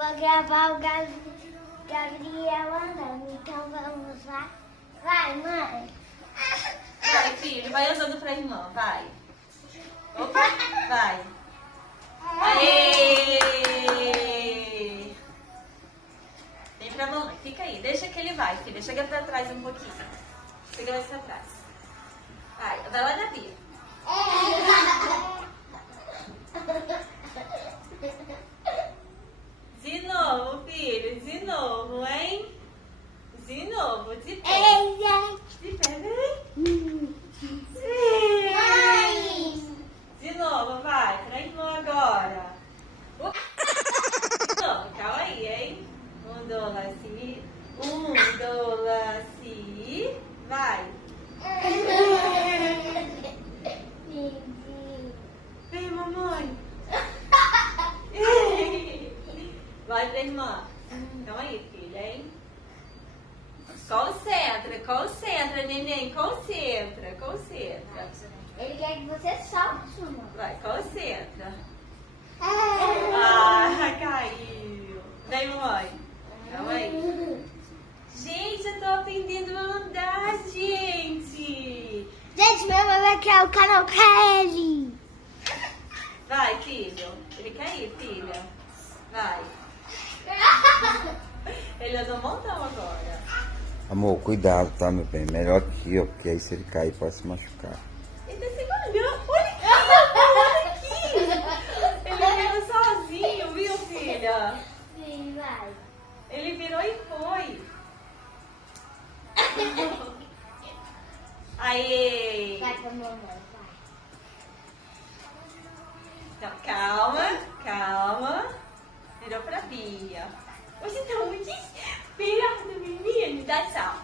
Vou gravar o Gabriel andando, então vamos lá. Vai, mãe. Vai, filho, vai andando pra irmã, vai. Opa, vai. Aê! Vem pra mamãe, fica aí, deixa que ele vai, filha. Chega pra trás um pouquinho. Chega mais pra trás. Vai lá na Bia. De novo, filho, de novo, hein? De novo, de pé. De pé, vem. De novo, vai, pra irmã agora. Não, calma aí, hein? Um, dois, si. Um, dois, si. Vai. Vem, mamãe. Vai pra irmã. Calma aí, filha, hein? Concentra, neném. Concentra. Ele quer que você solte, mãe. Vai, concentra. Caiu. Vem, mamãe. Calma aí. Gente, eu tô aprendendo a andar, gente. Gente, meu nome aqui é o canal Kelly. Vai, filho. Ele quer ir, filha. Vai. Ele andou um montão agora. Amor, cuidado, tá, meu bem? Melhor aqui, ó, porque aí se ele cair pode se machucar. Ele tá segurando. Olha aqui. Ele veio sozinho, viu, filha? Sim, vai. Ele virou e foi. Aê! Vai pra mamãe, vai. Então, calma. Virou pra Bia. Você tá muito esperto, menino. Dá tchau.